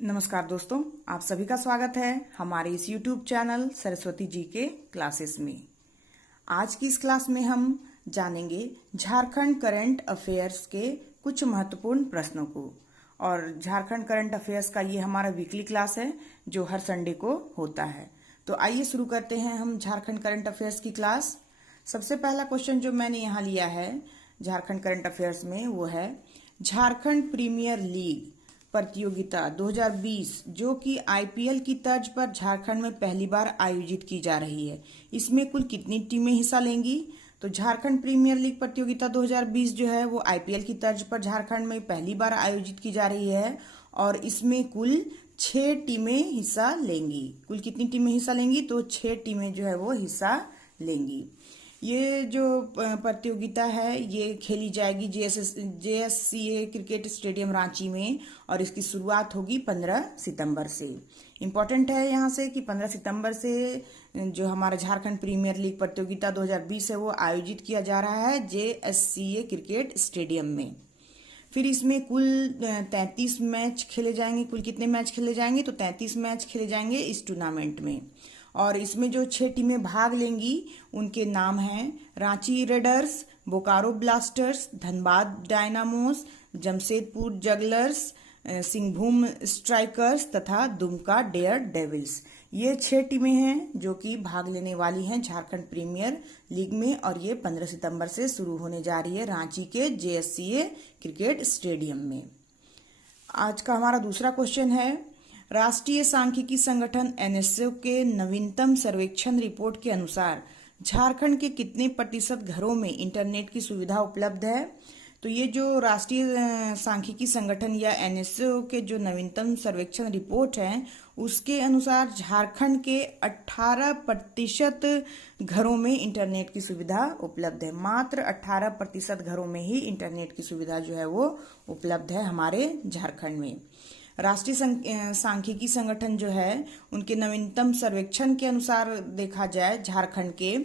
नमस्कार दोस्तों, आप सभी का स्वागत है हमारे इस YouTube चैनल सरस्वती जी के क्लासेस में। आज की इस क्लास में हम जानेंगे झारखंड करंट अफेयर्स के कुछ महत्वपूर्ण प्रश्नों को। और झारखंड करंट अफेयर्स का ये हमारा वीकली क्लास है जो हर संडे को होता है। तो आइए शुरू करते हैं हम झारखंड करंट अफेयर्स की क्लास। सबसे पहला क्वेश्चन जो मैंने यहाँ लिया है झारखंड करंट अफेयर्स में वो है झारखंड प्रीमियर लीग प्रतियोगिता 2020 जो कि आईपीएल की तर्ज पर झारखंड में पहली बार आयोजित की जा रही है। इसमें कुल कितनी टीमें हिस्सा लेंगी? तो झारखंड प्रीमियर लीग प्रतियोगिता 2020 जो है वो आईपीएल की तर्ज पर झारखंड में पहली बार आयोजित की जा रही है और इसमें कुल 6 टीमें हिस्सा लेंगी। कुल कितनी टीमें हिस्सा लेंगी? तो 6 टीमें जो है वो हिस्सा लेंगी। ये जो प्रतियोगिता है ये खेली जाएगी जेएससीए क्रिकेट स्टेडियम रांची में और इसकी शुरुआत होगी 15 सितंबर से। इम्पोर्टेंट है यहाँ से कि 15 सितंबर से जो हमारा झारखंड प्रीमियर लीग प्रतियोगिता 2020 है वो आयोजित किया जा रहा है जेएससीए क्रिकेट स्टेडियम में। फिर इसमें कुल 33 मैच खेले जाएंगे। कुल कितने मैच खेले जाएंगे? तो 33 मैच खेले जाएंगे इस टूर्नामेंट में। और इसमें जो 6 टीमें भाग लेंगी उनके नाम हैं Ranchi readers, Bokaro blasters, Dhanbad Dynamos, Jamshedpur jugglers, Singhbhum strikers तथा दुमका डेयर डेविल्स। ये 6 टीमें हैं जो कि भाग लेने वाली हैं झारखंड प्रीमियर लीग में और ये 15 सितंबर से शुरू होने जा रही है रांची के जेएससीए क्रिकेट स्टेडियम में। आज का हमारा दूसरा क्वेश्चन है राष्ट्रीय सांख्यिकी संगठन एनएसओ के नवीनतम सर्वेक्षण रिपोर्ट के अनुसार झारखंड के कितने प्रतिशत घरों में इंटरनेट की सुविधा उपलब्ध है? तो ये जो राष्ट्रीय सांख्यिकी संगठन या एनएसओ के जो नवीनतम सर्वेक्षण रिपोर्ट है उसके अनुसार झारखंड के 18% घरों में इंटरनेट की सुविधा उपलब्ध है। मात्र 18% घरों में ही इंटरनेट की सुविधा जो है वो उपलब्ध है हमारे झारखंड में। राष्ट्रीय सांख्यिकी संगठन जो है उनके नवीनतम सर्वेक्षण के अनुसार देखा जाए झारखंड के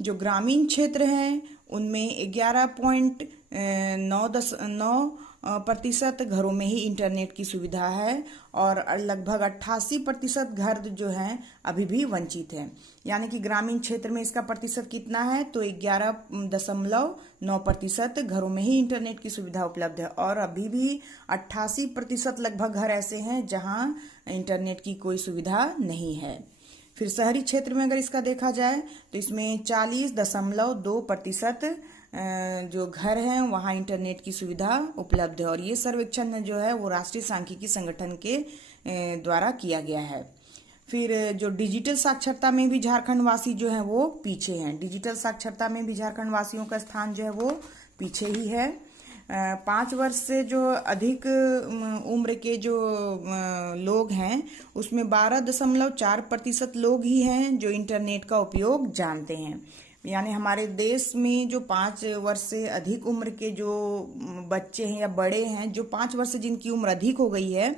जो ग्रामीण क्षेत्र हैं उनमें 11.9% घरों में ही इंटरनेट की सुविधा है और लगभग 88% घर जो हैं अभी भी वंचित हैं। यानी कि ग्रामीण क्षेत्र में इसका प्रतिशत कितना है? तो 11.9% घरों में ही इंटरनेट की सुविधा उपलब्ध है और अभी भी 88% लगभग घर ऐसे हैं जहां इंटरनेट की कोई सुविधा नहीं है। फिर शहरी क्षेत्र में अगर इसका देखा जाए तो इसमें 40.2% जो घर हैं वहाँ इंटरनेट की सुविधा उपलब्ध है और ये सर्वेक्षण जो है वो राष्ट्रीय सांख्यिकी संगठन के द्वारा किया गया है। फिर जो डिजिटल साक्षरता में भी झारखंड वासी जो है वो पीछे हैं। डिजिटल साक्षरता में भी झारखंड वासियों का स्थान जो है वो पीछे ही है। 5 वर्ष से जो अधिक उम्र के जो लोग हैं उसमें 12.4% लोग ही हैं जो इंटरनेट का उपयोग जानते हैं। यानी हमारे देश में जो 5 वर्ष से अधिक उम्र के जो बच्चे हैं या बड़े हैं जो 5 वर्ष से जिनकी उम्र अधिक हो गई है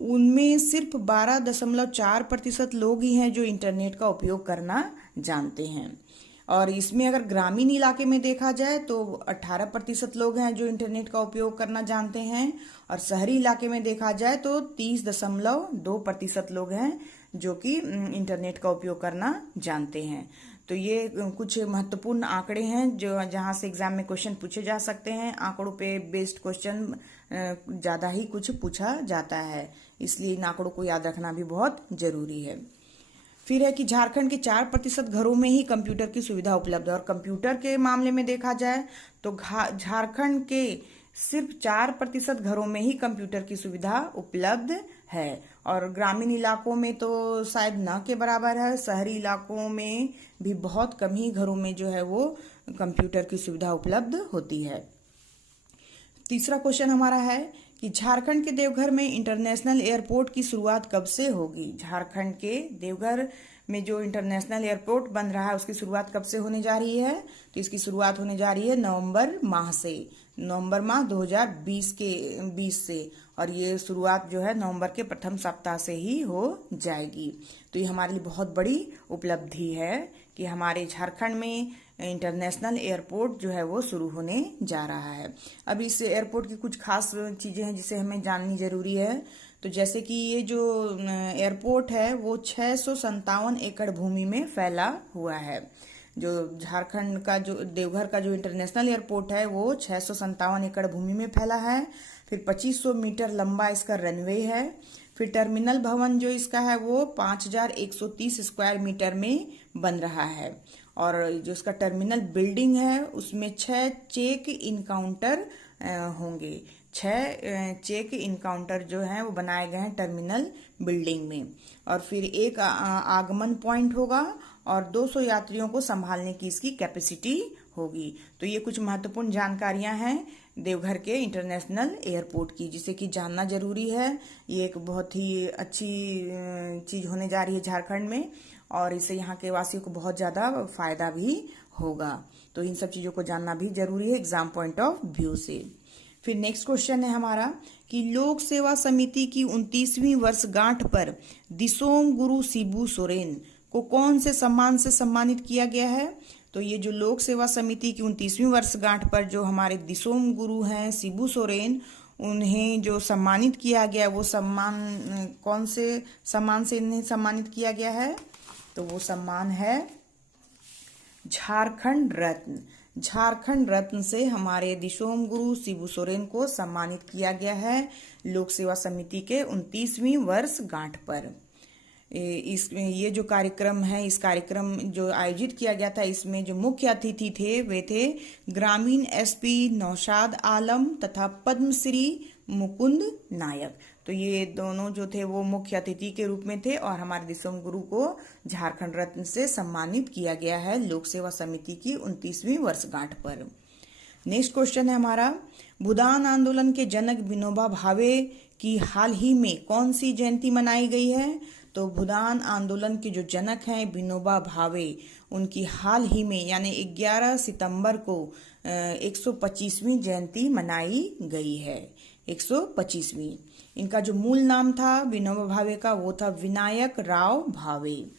उनमें सिर्फ 12.4% लोग ही हैं जो इंटरनेट का उपयोग करना जानते हैं। और इसमें अगर ग्रामीण इलाके में देखा जाए तो 18% लोग हैं जो इंटरनेट का उपयोग करना जानते हैं और शहरी इलाके में देखा जाए तो 30.2% लोग हैं जो कि इंटरनेट का उपयोग करना जानते हैं। तो ये कुछ महत्वपूर्ण आंकड़े हैं जो जहां से एग्जाम में क्वेश्चन पूछे जा सकते हैं। आंकड़ों पे बेस्ड क्वेश्चन ज़्यादा ही कुछ पूछा जाता है, इसलिए इन आंकड़ों को याद रखना भी बहुत जरूरी है। फिर है कि झारखंड के 4% घरों में ही कंप्यूटर की सुविधा उपलब्ध है और कंप्यूटर के मामले में देखा जाए तो झारखंड के सिर्फ 4% घरों में ही कंप्यूटर की सुविधा उपलब्ध है और ग्रामीण इलाकों में तो शायद न के बराबर है। शहरी इलाकों में भी बहुत कम ही घरों में जो है वो कंप्यूटर की सुविधा उपलब्ध होती है। तीसरा क्वेश्चन हमारा है कि झारखंड के देवघर में इंटरनेशनल एयरपोर्ट की शुरुआत कब से होगी? झारखंड के देवघर में जो इंटरनेशनल एयरपोर्ट बन रहा है उसकी शुरुआत कब से होने जा रही है? तो इसकी शुरुआत होने जा रही है नवंबर माह से, नवंबर माह 2020 से और ये शुरुआत जो है नवंबर के प्रथम सप्ताह से ही हो जाएगी। तो ये हमारे लिए बहुत बड़ी उपलब्धि है कि हमारे झारखंड में इंटरनेशनल एयरपोर्ट जो है वो शुरू होने जा रहा है। अब इस एयरपोर्ट की कुछ खास चीजें हैं जिसे हमें जाननी जरूरी है। तो जैसे कि ये जो एयरपोर्ट है वो 657 एकड़ भूमि में फैला हुआ है। जो झारखंड का जो देवघर का जो इंटरनेशनल एयरपोर्ट है वो 657 एकड़ भूमि में फैला है। फिर 2500 मीटर लंबा इसका रनवे है। फिर टर्मिनल भवन जो इसका है वो 5130 स्क्वायर मीटर में बन रहा है। और जो इसका टर्मिनल बिल्डिंग है उसमें 6 चेक इनकाउंटर होंगे। 6 चेक इनकाउंटर जो हैं वो बनाए गए हैं टर्मिनल बिल्डिंग में। और फिर एक आगमन पॉइंट होगा और 200 यात्रियों को संभालने की इसकी कैपेसिटी होगी। तो ये कुछ महत्वपूर्ण जानकारियां हैं देवघर के इंटरनेशनल एयरपोर्ट की, जिसे कि जानना जरूरी है। ये एक बहुत ही अच्छी चीज होने जा रही है झारखंड में, और इससे यहाँ के वासियों को बहुत ज्यादा फायदा भी होगा। तो इन सब चीजों को जानना भी जरूरी है एग्जाम पॉइंट ऑफ व्यू से। फिर नेक्स्ट क्वेश्चन है हमारा कि लोक सेवा समिति की 29वीं वर्षगांठ पर दिसोम गुरु शिबू सोरेन को कौन से सम्मान से सम्मानित किया गया है? तो ये जो लोक सेवा समिति की 29वीं वर्षगांठ पर जो हमारे दिसोम गुरु हैं शिबू सोरेन, उन्हें जो सम्मानित किया गया वो सम्मान कौन से सम्मान से इन्हें सम्मानित किया गया है? तो वो सम्मान है झारखंड रत्न। झारखंड रत्न से हमारे दिसोम गुरु शिबू सोरेन को सम्मानित किया गया है लोक सेवा समिति के 29वीं वर्षगांठ पर। ये जो कार्यक्रम है, इस कार्यक्रम जो आयोजित किया गया था, इसमें जो मुख्य अतिथि थे वे थे ग्रामीण एसपी नौशाद आलम तथा पद्मश्री मुकुंद नायक। तो ये दोनों जो थे वो मुख्य अतिथि के रूप में थे और हमारे दिसोम गुरु को झारखंड रत्न से सम्मानित किया गया है लोक सेवा समिति की 29वीं वर्षगांठ पर। नेक्स्ट क्वेश्चन है हमारा, भूदान आंदोलन के जनक विनोबा भावे की हाल ही में कौन सी जयंती मनाई गई है? तो भूदान आंदोलन के जो जनक हैं विनोबा भावे, उनकी हाल ही में यानी 11 सितंबर को 125वीं जयंती मनाई गई है। 125वीं। इनका जो मूल नाम था विनोबा भावे का वो था विनायक राव भावे।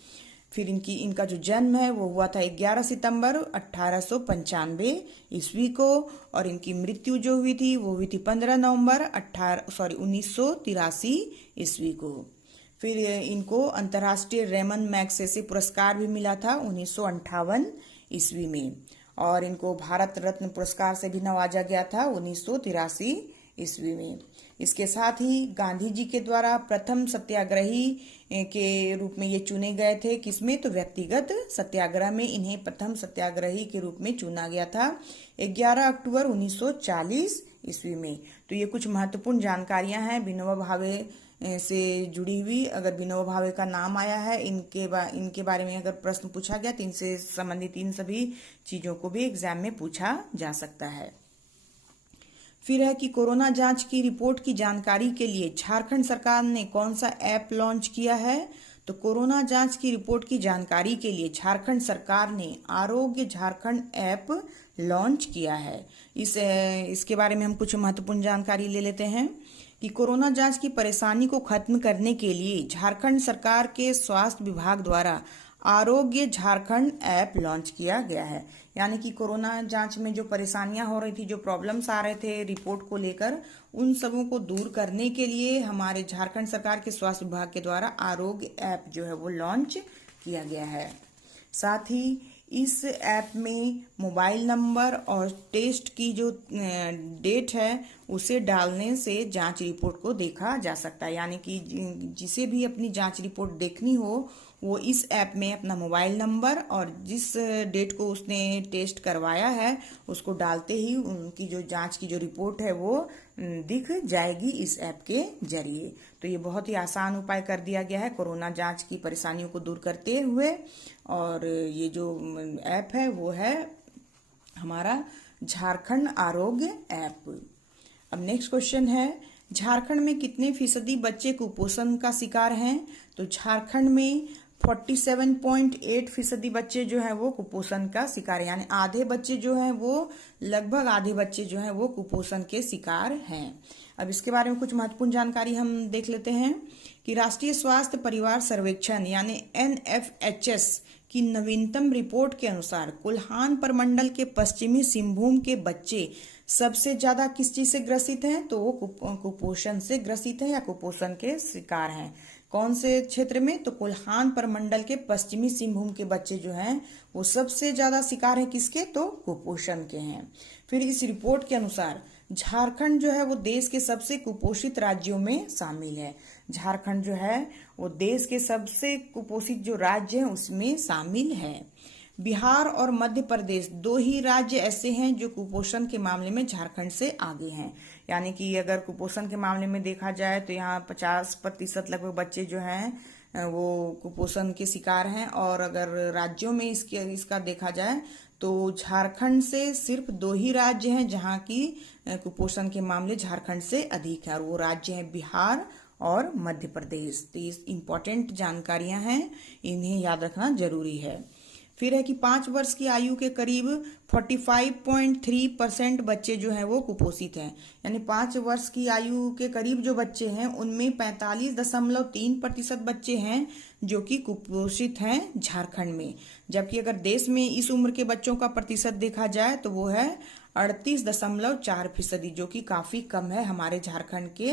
फिर इनका जो जन्म है वो हुआ था 11 सितंबर 1895 ईस्वी को, और इनकी मृत्यु जो हुई थी वो हुई थी 15 नवंबर 1983 ईस्वी को। फिर इनको अंतर्राष्ट्रीय रेमन मैगसेसे पुरस्कार भी मिला था 1958 ईस्वी में, और इनको भारत रत्न पुरस्कार से भी नवाजा गया था 1983 ईस्वी में। इसके साथ ही गांधी जी के द्वारा प्रथम सत्याग्रही के रूप में ये चुने गए थे। किसमें? तो व्यक्तिगत सत्याग्रह में इन्हें प्रथम सत्याग्रही के रूप में चुना गया था 11 अक्टूबर 1940 ईस्वी में। तो ये कुछ महत्वपूर्ण जानकारियां हैं विनोबा भावे से जुड़ी हुई। अगर विनोबा भावे का नाम आया है, इनके बारे में अगर प्रश्न पूछा गया तो इनसे संबंधित इन सभी चीजों को भी एग्जाम में पूछा जा सकता है। फिर है कि कोरोना जांच की रिपोर्ट की जानकारी के लिए झारखंड सरकार ने कौन सा ऐप लॉन्च किया है? तो कोरोना जांच की रिपोर्ट की जानकारी के लिए झारखंड सरकार ने आरोग्य झारखंड ऐप लॉन्च किया है। इसके बारे में हम कुछ महत्वपूर्ण जानकारी ले लेते हैं कि कोरोना जांच की परेशानी को खत्म करने के लिए झारखंड सरकार के स्वास्थ्य विभाग द्वारा आरोग्य झारखंड ऐप लॉन्च किया गया है। यानी कि कोरोना जांच में जो परेशानियां हो रही थी, जो प्रॉब्लम्स आ रहे थे रिपोर्ट को लेकर, उन सबों को दूर करने के लिए हमारे झारखंड सरकार के स्वास्थ्य विभाग के द्वारा आरोग्य ऐप जो है वो लॉन्च किया गया है। साथ ही इस ऐप में मोबाइल नंबर और टेस्ट की जो डेट है उसे डालने से जांच रिपोर्ट को देखा जा सकता है। यानी कि जिसे भी अपनी जांच रिपोर्ट देखनी हो वो इस ऐप में अपना मोबाइल नंबर और जिस डेट को उसने टेस्ट करवाया है उसको डालते ही उनकी जो जांच की जो रिपोर्ट है वो दिख जाएगी इस ऐप के जरिए। तो ये बहुत ही आसान उपाय कर दिया गया है कोरोना जांच की परेशानियों को दूर करते हुए। और ये जो ऐप है वो है हमारा झारखंड आरोग्य ऐप। अब नेक्स्ट क्वेश्चन है, झारखंड में कितने फीसदी बच्चे कुपोषण का शिकार हैं? तो झारखंड में 47.8% बच्चे जो हैं वो कुपोषण का शिकार है। यानी आधे बच्चे जो हैं वो लगभग आधे बच्चे जो हैं वो कुपोषण के शिकार हैं। अब इसके बारे में कुछ महत्वपूर्ण जानकारी हम देख लेते हैं कि राष्ट्रीय स्वास्थ्य परिवार सर्वेक्षण यानी NFHS की नवीनतम रिपोर्ट के अनुसार कोल्हान प्रमंडल के पश्चिमी सिंहभूम के बच्चे सबसे ज्यादा किस चीज से ग्रसित हैं? तो वो कुपोषण से ग्रसित हैं या कुपोषण के शिकार हैं। कौन से क्षेत्र में? तो कोल्हान प्रमंडल के पश्चिमी सिंहभूम के बच्चे जो हैं वो सबसे ज्यादा शिकार हैं किसके? तो कुपोषण के हैं। फिर इस रिपोर्ट के अनुसार झारखंड जो है वो देश के सबसे कुपोषित राज्यों में शामिल है। झारखंड जो है वो देश के सबसे कुपोषित जो राज्य हैं उसमें शामिल है। बिहार और मध्य प्रदेश दो ही राज्य ऐसे हैं जो कुपोषण के मामले में झारखंड से आगे हैं। यानी कि अगर कुपोषण के मामले में देखा जाए तो यहाँ 50% लगभग बच्चे जो हैं वो कुपोषण के शिकार हैं, और अगर राज्यों में इसका देखा जाए तो झारखंड से सिर्फ दो ही राज्य हैं जहाँ की कुपोषण के मामले झारखंड से अधिक है, और वो राज्य हैं बिहार और मध्य प्रदेश। तो ये इंपॉर्टेंट जानकारियां हैं, इन्हें याद रखना जरूरी है। फिर है कि 5 वर्ष की आयु के करीब 45.3% बच्चे जो हैं वो कुपोषित हैं। यानी 5 वर्ष की आयु के करीब जो बच्चे हैं उनमें 45.3% बच्चे हैं जो कि कुपोषित हैं झारखंड में। जबकि अगर देश में इस उम्र के बच्चों का प्रतिशत देखा जाए तो वो है 38.4%, जो कि काफी कम है हमारे झारखंड के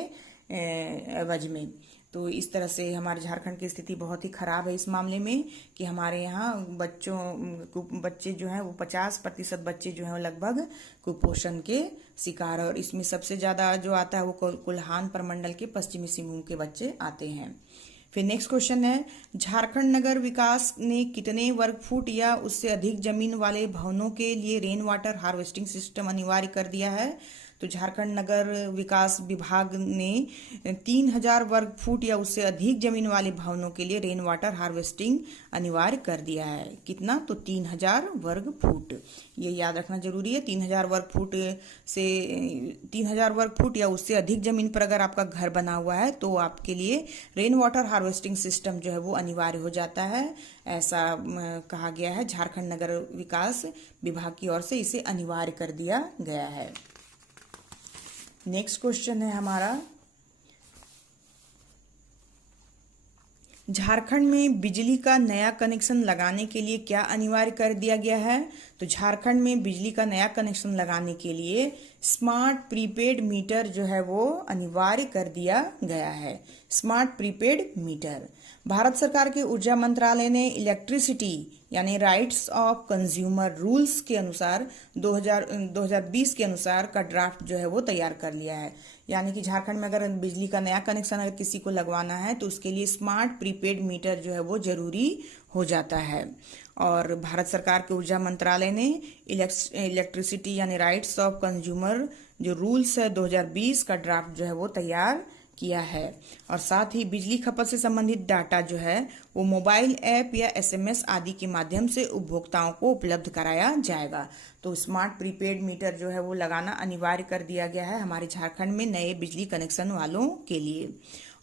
एवज में। तो इस तरह से हमारे झारखंड की स्थिति बहुत ही खराब है इस मामले में कि हमारे यहाँ बच्चे जो हैं वो 50% बच्चे जो हैं वो लगभग कुपोषण के शिकार है, और इसमें सबसे ज्यादा जो आता है वो कोल्हान प्रमंडल के पश्चिमी सिंहभूम के बच्चे आते हैं। फिर नेक्स्ट क्वेश्चन है, झारखंड नगर विकास ने कितने वर्ग फुट या उससे अधिक जमीन वाले भवनों के लिए रेन वाटर हार्वेस्टिंग सिस्टम अनिवार्य कर दिया है? तो झारखंड नगर विकास विभाग ने 3000 वर्ग फुट या उससे अधिक जमीन वाले भवनों के लिए रेन वाटर हार्वेस्टिंग अनिवार्य कर दिया है। कितना? तो 3000 वर्ग फुट। ये याद रखना जरूरी है। 3000 वर्ग फुट या उससे अधिक जमीन पर अगर आपका घर बना हुआ है तो आपके लिए रेन वाटर हार्वेस्टिंग सिस्टम जो है वो अनिवार्य हो जाता है, ऐसा कहा गया है। झारखंड नगर विकास विभाग की ओर से इसे अनिवार्य कर दिया गया है। नेक्स्ट क्वेश्चन है हमारा, झारखंड में बिजली का नया कनेक्शन लगाने के लिए क्या अनिवार्य कर दिया गया है? तो झारखंड में बिजली का नया कनेक्शन लगाने के लिए स्मार्ट प्रीपेड मीटर जो है वो अनिवार्य कर दिया गया है। स्मार्ट प्रीपेड मीटर भारत सरकार के ऊर्जा मंत्रालय ने इलेक्ट्रिसिटी यानी राइट्स ऑफ कंज्यूमर रूल्स के अनुसार 2020 के अनुसार का ड्राफ्ट जो है वो तैयार कर लिया है। यानी कि झारखंड में अगर बिजली का नया कनेक्शन अगर किसी को लगवाना है तो उसके लिए स्मार्ट प्रीपेड मीटर जो है वो जरूरी हो जाता है। और भारत सरकार के ऊर्जा मंत्रालय ने इलेक्ट्रिसिटी यानी राइट्स ऑफ कंज्यूमर जो रूल्स है 2020 का ड्राफ्ट जो है वो तैयार किया है। और साथ ही बिजली खपत से संबंधित डाटा जो है वो मोबाइल ऐप या एसएमएस आदि के माध्यम से उपभोक्ताओं को उपलब्ध कराया जाएगा। तो स्मार्ट प्रीपेड मीटर जो है वो लगाना अनिवार्य कर दिया गया है हमारे झारखंड में नए बिजली कनेक्शन वालों के लिए।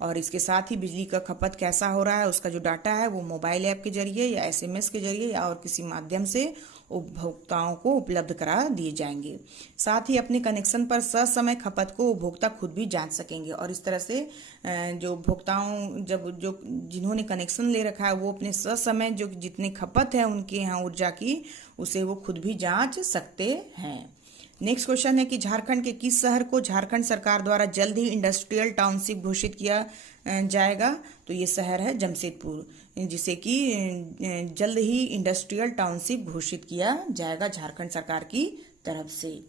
और इसके साथ ही बिजली का खपत कैसा हो रहा है उसका जो डाटा है वो मोबाइल ऐप के जरिए या एसएमएस के जरिए या और किसी माध्यम से उपभोक्ताओं को उपलब्ध करा दिए जाएंगे। साथ ही अपने कनेक्शन पर ससमय खपत को उपभोक्ता खुद भी जांच सकेंगे। और इस तरह से जो उपभोक्ताओं जो जिन्होंने कनेक्शन ले रखा है वो अपने ससमय जो जितनी खपत है उनके यहाँ ऊर्जा की उसे वो खुद भी जांच सकते हैं। नेक्स्ट क्वेश्चन है कि झारखंड के किस शहर को झारखंड सरकार द्वारा जल्द ही इंडस्ट्रियल टाउनशिप घोषित किया जाएगा? तो ये शहर है जमशेदपुर, जिसे कि जल्द ही इंडस्ट्रियल टाउनशिप घोषित किया जाएगा झारखंड सरकार की तरफ से।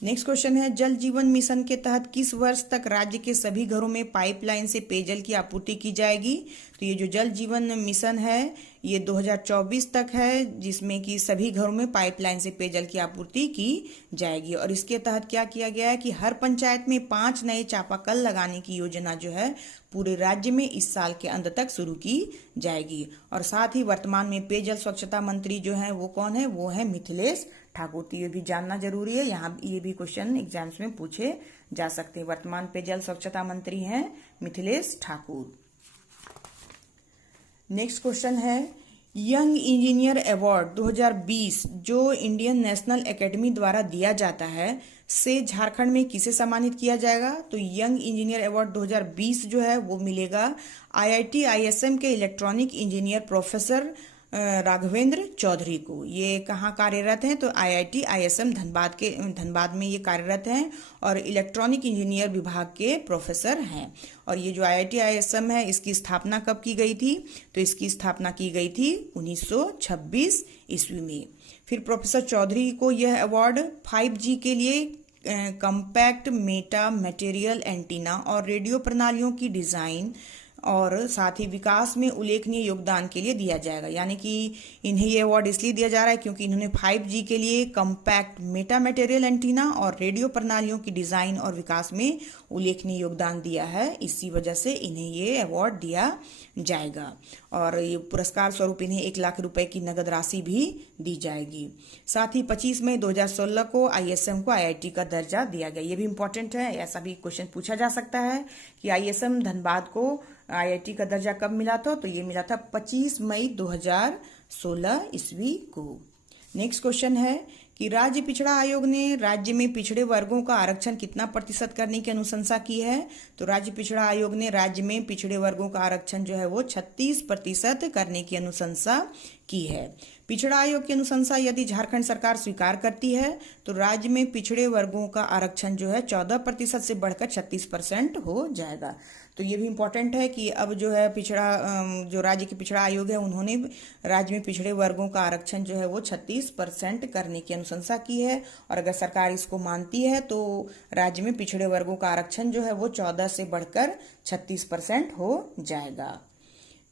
नेक्स्ट क्वेश्चन है, जल जीवन मिशन के तहत किस वर्ष तक राज्य के सभी घरों में पाइपलाइन से पेयजल की आपूर्ति की जाएगी? तो ये जो जल जीवन मिशन है ये 2024 तक है, जिसमें कि सभी घरों में पाइपलाइन से पेयजल की आपूर्ति की जाएगी। और इसके तहत क्या किया गया है कि हर पंचायत में 5 नए चापाकल लगाने की योजना जो है पूरे राज्य में इस साल के अंत तक शुरू की जाएगी। और साथ ही वर्तमान में पेयजल स्वच्छता मंत्री जो है वो कौन है? वो है मिथिलेश ठाकुर। तो ये भी जानना जरूरी है, यहाँ ये भी क्वेश्चन एग्जाम्स में पूछे जा सकते हैं। वर्तमान पेयजल स्वच्छता मंत्री हैं मिथिलेश ठाकुर। नेक्स्ट क्वेश्चन है, यंग इंजीनियर अवार्ड 2020 जो इंडियन नेशनल एकेडमी द्वारा दिया जाता है से झारखंड में किसे सम्मानित किया जाएगा? तो यंग इंजीनियर अवार्ड 2020 जो है वो मिलेगा IIT ISM के electronic engineer professor Raghavendra Chaudhary को। ये कहाँ कार्यरत हैं? तो IIT ISM धनबाद में ये कार्यरत हैं और इलेक्ट्रॉनिक इंजीनियर विभाग के प्रोफेसर हैं। और ये जो IIT ISM है, इसकी स्थापना कब की गई थी? तो इसकी स्थापना की गई थी 1926 ईस्वी में। फिर प्रोफेसर चौधरी को यह अवार्ड 5G के लिए कॉम्पैक्ट मेटा मटेरियल एंटीना और रेडियो प्रणालियों की डिजाइन और साथ ही विकास में उल्लेखनीय योगदान के लिए दिया जाएगा। यानी कि इन्हें ये अवार्ड इसलिए दिया जा रहा है क्योंकि इन्होंने 5G के लिए कॉम्पैक्ट मेटा मटेरियल एंटीना और रेडियो प्रणालियों की डिजाइन और विकास में उल्लेखनीय योगदान दिया है। इसी वजह से इन्हें ये अवार्ड दिया जाएगा और ये पुरस्कार स्वरूप इन्हें 1 लाख रुपए की नगद राशि भी दी जाएगी। साथ ही 25 मई 2016 को ISM को IIT का दर्जा दिया गया। ये भी इम्पोर्टेंट है, ऐसा भी क्वेश्चन पूछा जा सकता है कि ISM धनबाद को IIT का दर्जा कब मिला था? तो ये मिला था 25 मई 2016 ईस्वी को। नेक्स्ट क्वेश्चन है कि राज्य पिछड़ा आयोग ने राज्य में पिछड़े वर्गों का आरक्षण कितना प्रतिशत करने की अनुशंसा की है? तो राज्य पिछड़ा आयोग ने राज्य में पिछड़े वर्गों का आरक्षण जो है वो 36% करने की अनुशंसा की है। पिछड़ा आयोग की अनुशंसा यदि झारखंड सरकार स्वीकार करती है तो राज्य में पिछड़े वर्गों का आरक्षण जो है 14% से बढ़कर 36% हो जाएगा। तो ये भी इम्पोर्टेंट है कि अब जो है जो राज्य के पिछड़ा आयोग है, उन्होंने राज्य में पिछड़े वर्गों का आरक्षण जो है वो 36% करने की अनुशंसा की है और अगर सरकार इसको मानती है तो राज्य में पिछड़े वर्गों का आरक्षण जो है वो 14 से बढ़कर 36% हो जाएगा।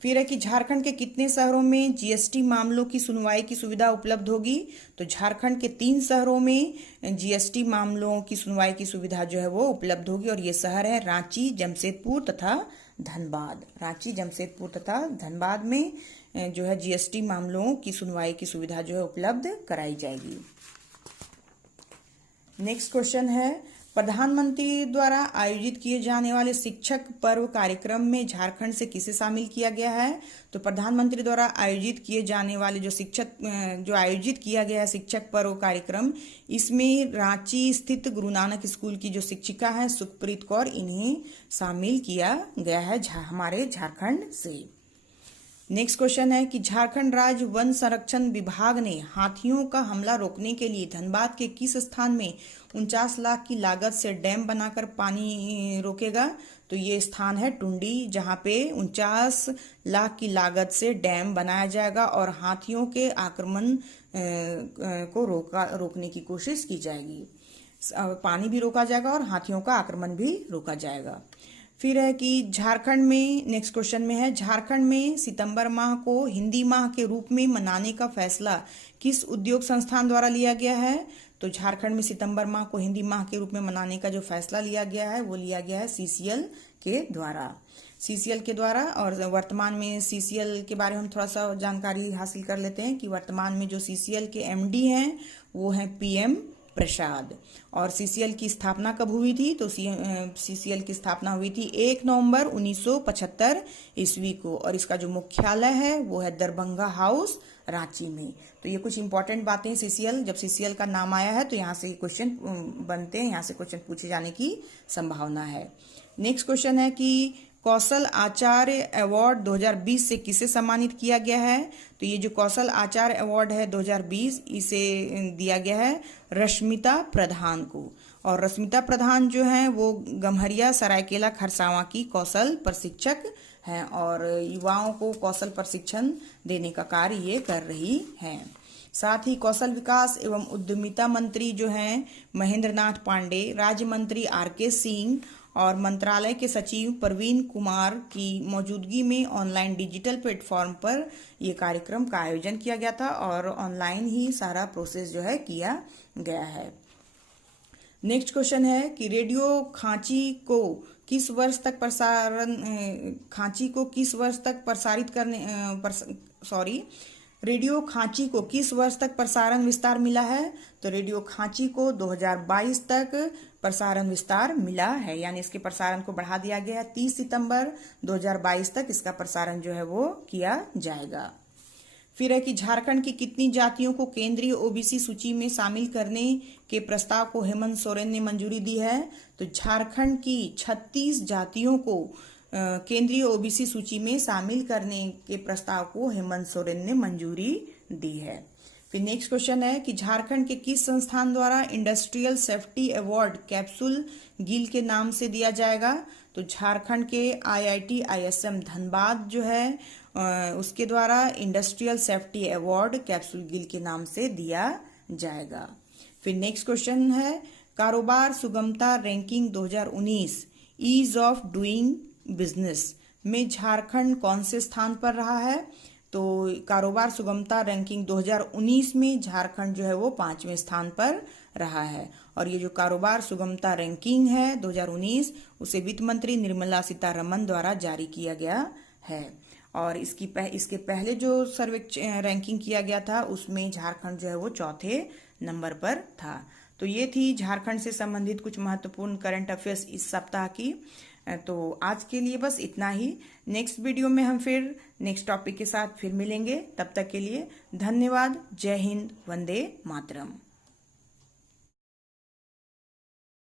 फिर है कि झारखंड के कितने शहरों में GST मामलों की सुनवाई की सुविधा उपलब्ध होगी? तो झारखंड के 3 शहरों में GST मामलों की सुनवाई की सुविधा जो है वो उपलब्ध होगी और ये शहर है रांची, जमशेदपुर तथा धनबाद। रांची, जमशेदपुर तथा धनबाद में जो है GST मामलों की सुनवाई की सुविधा जो है उपलब्ध कराई जाएगी। नेक्स्ट क्वेश्चन है, प्रधानमंत्री द्वारा आयोजित किए जाने वाले शिक्षक पर्व कार्यक्रम में झारखंड से किसे शामिल किया गया है? तो प्रधानमंत्री द्वारा आयोजित किए जाने वाले जो आयोजित किया गया है शिक्षक पर्व कार्यक्रम, इसमें रांची स्थित गुरु नानक स्कूल की जो शिक्षिका है सुखप्रीत कौर, इन्हें शामिल किया गया है हमारे झारखंड से। नेक्स्ट क्वेश्चन है कि झारखंड राज्य वन संरक्षण विभाग ने हाथियों का हमला रोकने के लिए धनबाद के किस स्थान में 49 लाख की लागत से डैम बनाकर पानी रोकेगा? तो ये स्थान है टुंडी, जहां पे 49 लाख की लागत से डैम बनाया जाएगा और हाथियों के आक्रमण को रोकने की कोशिश की जाएगी। पानी भी रोका जाएगा और हाथियों का आक्रमण भी रोका जाएगा। फिर है कि झारखंड में, नेक्स्ट क्वेश्चन में है, झारखंड में सितंबर माह को हिंदी माह के रूप में मनाने का फैसला किस उद्योग संस्थान द्वारा लिया गया है? तो झारखंड में सितंबर माह को हिंदी माह के रूप में मनाने का जो फैसला लिया गया है वो लिया गया है CCL के द्वारा। और वर्तमान में CCL के बारे में हम थोड़ा सा जानकारी हासिल कर लेते हैं कि वर्तमान में जो CCL के MD हैं वो हैं PM प्रसाद। और CCL की स्थापना कब हुई थी? तो CCL की स्थापना हुई थी 1 नवंबर 1975 ईस्वी को और इसका जो मुख्यालय है वो है दरभंगा हाउस, रांची में। तो ये कुछ इंपॉर्टेंट बातें CCL, जब CCL का नाम आया है तो यहाँ से क्वेश्चन बनते हैं, यहाँ से क्वेश्चन पूछे जाने की संभावना है। नेक्स्ट क्वेश्चन है कि कौशल आचार्य अवार्ड 2020 से किसे सम्मानित किया गया है? तो ये जो कौशल आचार्य अवार्ड है 2020, इसे दिया गया है रश्मिता प्रधान को। और रश्मिता प्रधान जो है वो गम्हरिया सरायकेला खरसावां की कौशल प्रशिक्षक हैं और युवाओं को कौशल प्रशिक्षण देने का कार्य ये कर रही हैं। साथ ही कौशल विकास एवं उद्यमिता मंत्री जो हैं महेंद्र नाथ पांडे, राज्य मंत्री RK सिंह और मंत्रालय के सचिव प्रवीण कुमार की मौजूदगी में ऑनलाइन डिजिटल प्लेटफॉर्म पर यह कार्यक्रम का आयोजन किया गया था और ऑनलाइन ही सारा प्रोसेस जो है किया गया है। नेक्स्ट क्वेश्चन है कि रेडियो खांची को किस वर्ष तक रेडियो खांची को किस वर्ष तक प्रसारण विस्तार मिला है? तो रेडियो खांची को 2022 तक प्रसारण विस्तार मिला है, यानी इसके प्रसारण को बढ़ा दिया गया है। 30 सितंबर 2022 तक इसका प्रसारण जो है वो किया जाएगा। फिर है कि झारखंड की कितनी जातियों को केंद्रीय OBC सूची में शामिल करने के प्रस्ताव को हेमंत सोरेन ने मंजूरी दी है? तो झारखंड की 36 जातियों को केंद्रीय ओबीसी सूची में शामिल करने के प्रस्ताव को हेमंत सोरेन ने मंजूरी दी है। फिर नेक्स्ट क्वेश्चन है कि झारखंड के किस संस्थान द्वारा industrial safety award capsule Gill के नाम से दिया जाएगा? तो झारखंड के IIT ISM धनबाद जो है उसके द्वारा industrial safety award capsule Gill के नाम से दिया जाएगा। फिर नेक्स्ट क्वेश्चन है कारोबार सुगमता ranking 2019 ease of doing business में झारखंड कौन से स्थान पर रहा है? तो कारोबार सुगमता रैंकिंग 2019 में झारखंड जो है वो 5वें स्थान पर रहा है। और ये जो कारोबार सुगमता रैंकिंग है 2019 उसे वित्त मंत्री निर्मला सीतारमण द्वारा जारी किया गया है। और इसके पहले जो सर्वेक्षण रैंकिंग किया गया था उसमें झारखंड जो है वो 4थे नंबर पर था। तो ये थी झारखंड से संबंधित कुछ महत्वपूर्ण करंट अफेयर्स इस सप्ताह की। तो आज के लिए बस इतना ही। नेक्स्ट वीडियो में हम फिर नेक्स्ट टॉपिक के साथ फिर मिलेंगे। तब तक के लिए धन्यवाद। जय हिंद, वंदे मातरम।